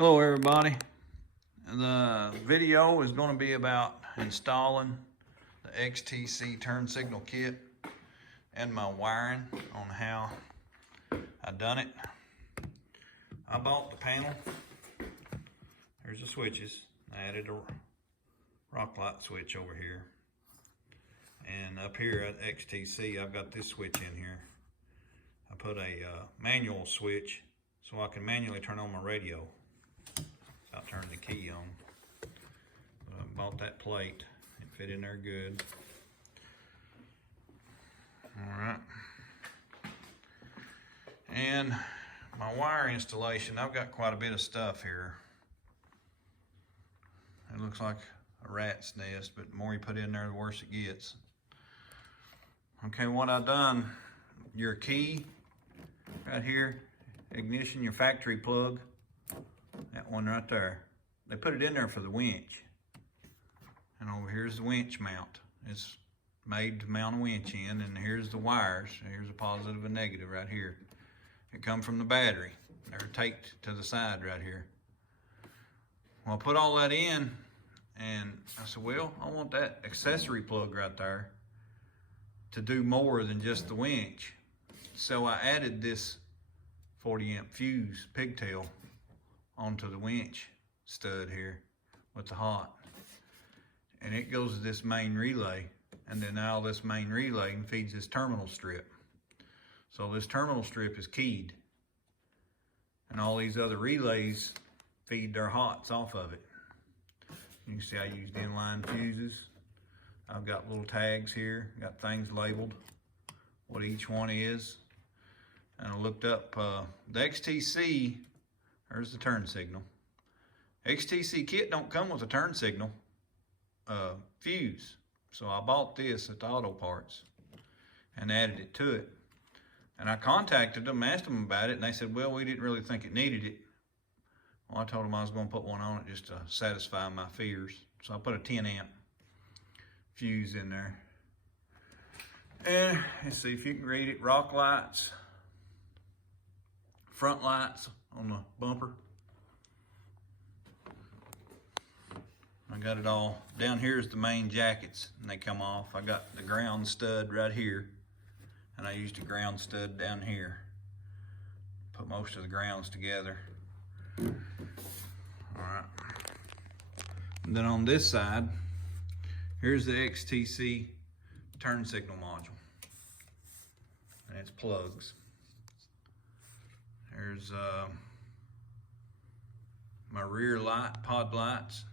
Hello everybody. The video is going to be about installing the XTC turn signal kit and my wiring on how I done it. I bought the panel. Here's the switches. I added a rock light switch over here. And up here at XTC I've got this switch in here. I put a manual switch so I can manually turn on my radio. I'll turn the key on. But I bought that plate. It fit in there good. Alright. And my wire installation, I've got quite a bit of stuff here. It looks like a rat's nest, but the more you put in there, the worse it gets. Okay, what I've done, your key right here, ignition, your factory plug, that one right there. They put it in there for the winch. And over here's the winch mount. It's made to mount a winch in, and here's the wires. Here's a positive and negative right here. It come from the battery. They're taped to the side right here. Well, I put all that in, and I said, well, I want that accessory plug right there to do more than just the winch. So I added this 40 amp fuse pigtail onto the winch stud here with the hot, and it goes to this main relay, and then now this main relay feeds this terminal strip. So this terminal strip is keyed, and all these other relays feed their hots off of it. You can see I used inline fuses. I've got little tags here, got things labeled what each one is, and I looked up the XTC. There's the turn signal. XTC kit don't come with a turn signal fuse. So I bought this at the auto parts and added it to it. And I contacted them, asked them about it, and they said, well, we didn't really think it needed it. Well, I told them I was going to put one on it just to satisfy my fears. So I put a 10 amp fuse in there. And let's see if you can read it. Rock lights, front lights on the bumper. I got it all. Down here is the main jackets, and they come off. I got the ground stud right here, and I used a ground stud down here. Put most of the grounds together. All right. And then on this side, here's the XTC turn signal module, and it's plugs. There's my rear light, pod lights,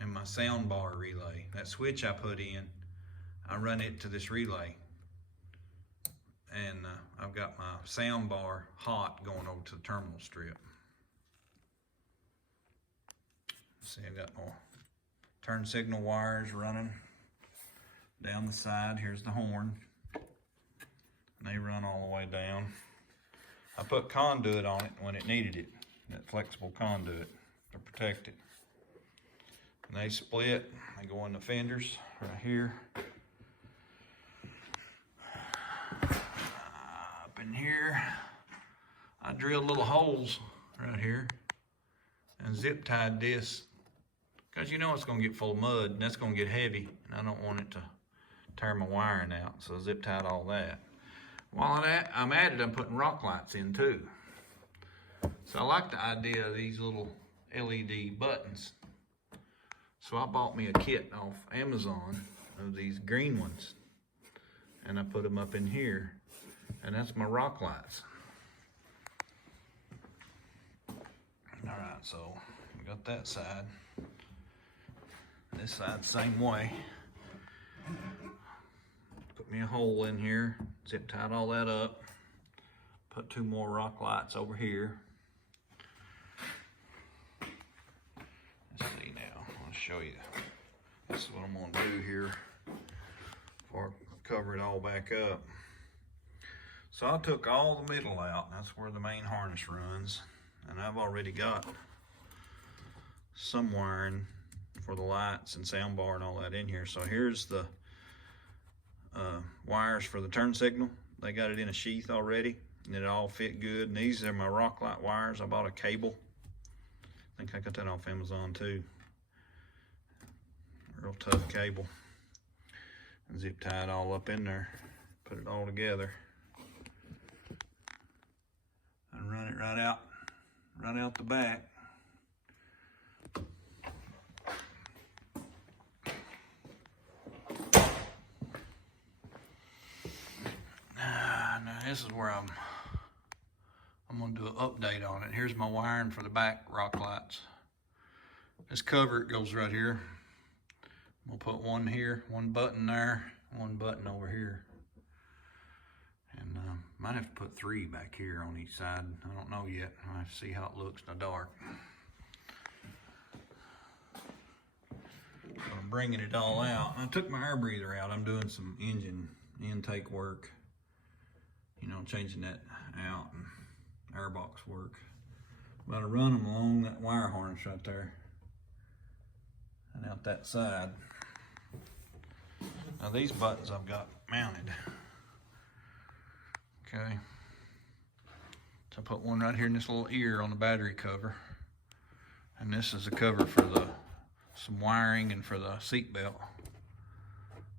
and my sound bar relay. That switch I put in, I run it to this relay. And I've got my sound bar hot going over to the terminal strip. See, I got my turn signal wires running down the side. Here's the horn. And they run all the way down. I put conduit on it when it needed it, that flexible conduit to protect it. And they split, they go in the fenders right here. Up in here, I drilled little holes right here and zip tied this, because you know it's gonna get full of mud and that's gonna get heavy, and I don't want it to tear my wiring out, so I zip tied all that. While I'm at it, I'm putting rock lights in too. So I like the idea of these little LED buttons. So I bought me a kit off Amazon of these green ones, and I put them up in here, and that's my rock lights. All right, so we got that side. This side, same way. Put me a hole in here, zip tied all that up, put two more rock lights over here. Let's see now, I'll show you. This is what I'm gonna do here before I cover it all back up. So I took all the middle out, and that's where the main harness runs, and I've already got some wiring for the lights and sound bar and all that in here. So here's the wires for the turn signal. They got it in a sheath already, and it all fit good. And these are my rock light wires. I bought a cable think I got that off Amazon too. Real tough cable. Zip tie it all up in there. Put it all together. And run it right out the back. Now this is where I'm gonna do an update on it. Here's my wiring for the back rock lights. This cover, it goes right here. I'm gonna put one here, one button there, one button over here. And might have to put 3 back here on each side. I don't know yet. I have to see how it looks in the dark. So I'm bringing it all out. I took my air breather out. I'm doing some engine intake work. You know, changing that out and airbox work. About to run them along that wire harness right there and out that side. Now these buttons I've got mounted. Okay. So I put one right here in this little ear on the battery cover. And this is a cover for some wiring and for the seat belt.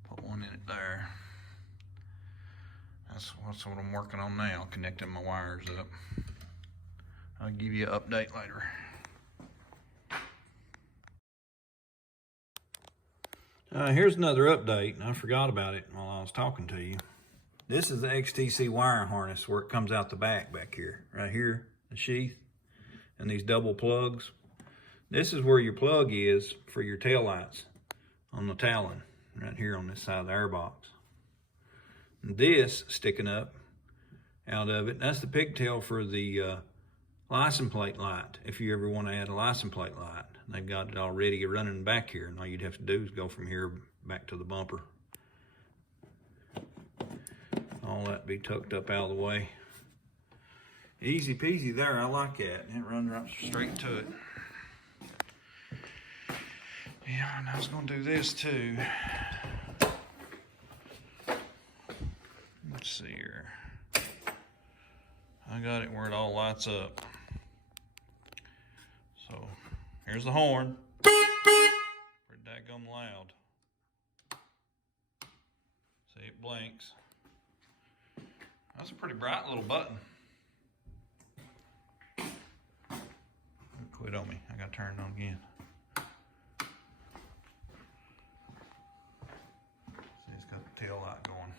Put one in it there. That's what I'm working on now, connecting my wires up. I'll give you an update later. Here's another update. I forgot about it while I was talking to you. This is the XTC wire harness where it comes out the back here. Right here, the sheath, and these double plugs. This is where your plug is for your tail lights on the Talon, right here on this side of the airbox. And this sticking up out of it, that's the pigtail for the license plate light. If you ever want to add a license plate light, they've got it already running back here, and all you'd have to do is go from here back to the bumper. All that be tucked up out of the way. Easy peasy there, I like that. It runs right straight to it. Yeah, and I was gonna do this too. Let's see here. I got it where it all lights up. So here's the horn. Pretty daggum loud. See, it blinks. That's a pretty bright little button. Quit on me. I got to turn it on again. See, it's got the tail light going.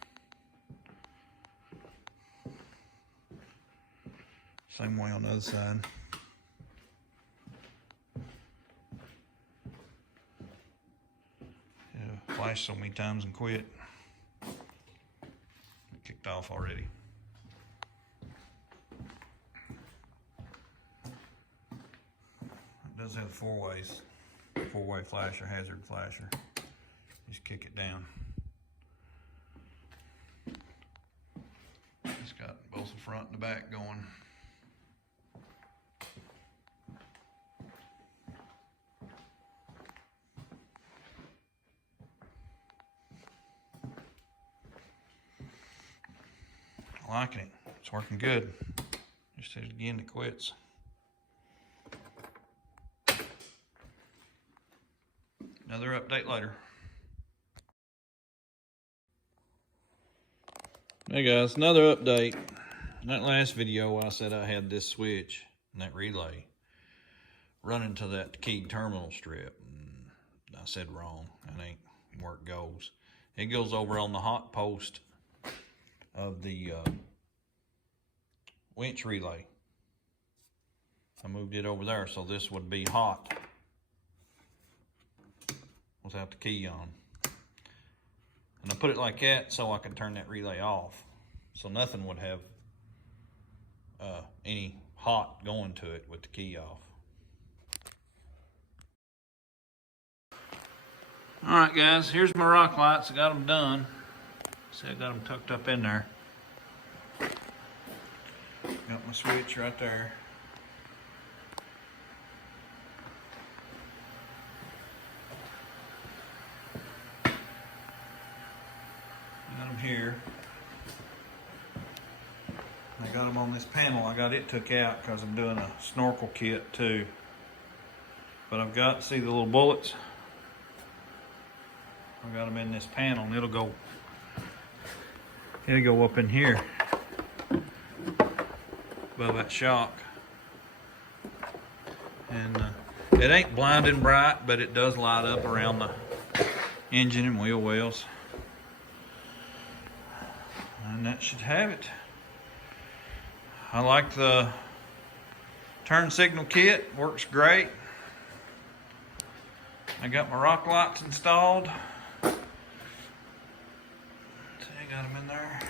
Same way on the other side. Yeah, flashed so many times and quit. It kicked off already. It does have 4 ways. 4-way flasher, hazard flasher. Just kick it down. It's got both the front and the back going. Liking it. It's working good. Just hit it again, it quits. Another update later. Hey guys, another update. In that last video I said I had this switch and that relay running to that key terminal strip. And I said wrong. That ain't where it goes. It goes over on the hot post of the winch relay. I moved it over there so this would be hot without the key on. And I put it like that so I can turn that relay off, so nothing would have any hot going to it with the key off. All right guys, here's my rock lights. I got them done. See, I got them tucked up in there. Got my switch right there. Got them here. I got them on this panel. I got it took out because I'm doing a snorkel kit too. But I've got, see the little bullets? I've got them in this panel, and it'll go up in here above that shock. And it ain't blinding bright, but it does light up around the engine and wheel wells. And that should have it. I like the turn signal kit, works great. I got my rock lights installed. See, I got them in there.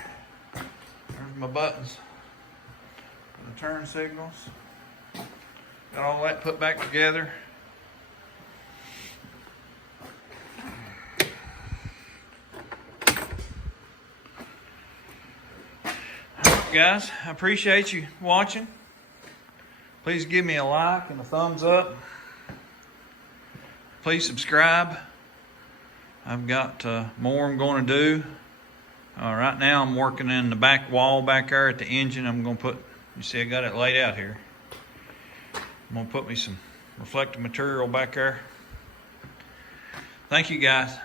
There's my buttons for the turn signals. Got all that put back together. Alright guys, I appreciate you watching. Please give me a like and a thumbs up. Please subscribe. I've got more I'm going to do. Right now I'm working in the back wall back there at the engine. I'm going to put, you see I got it laid out here. I'm going to put me some reflective material back there. Thank you guys.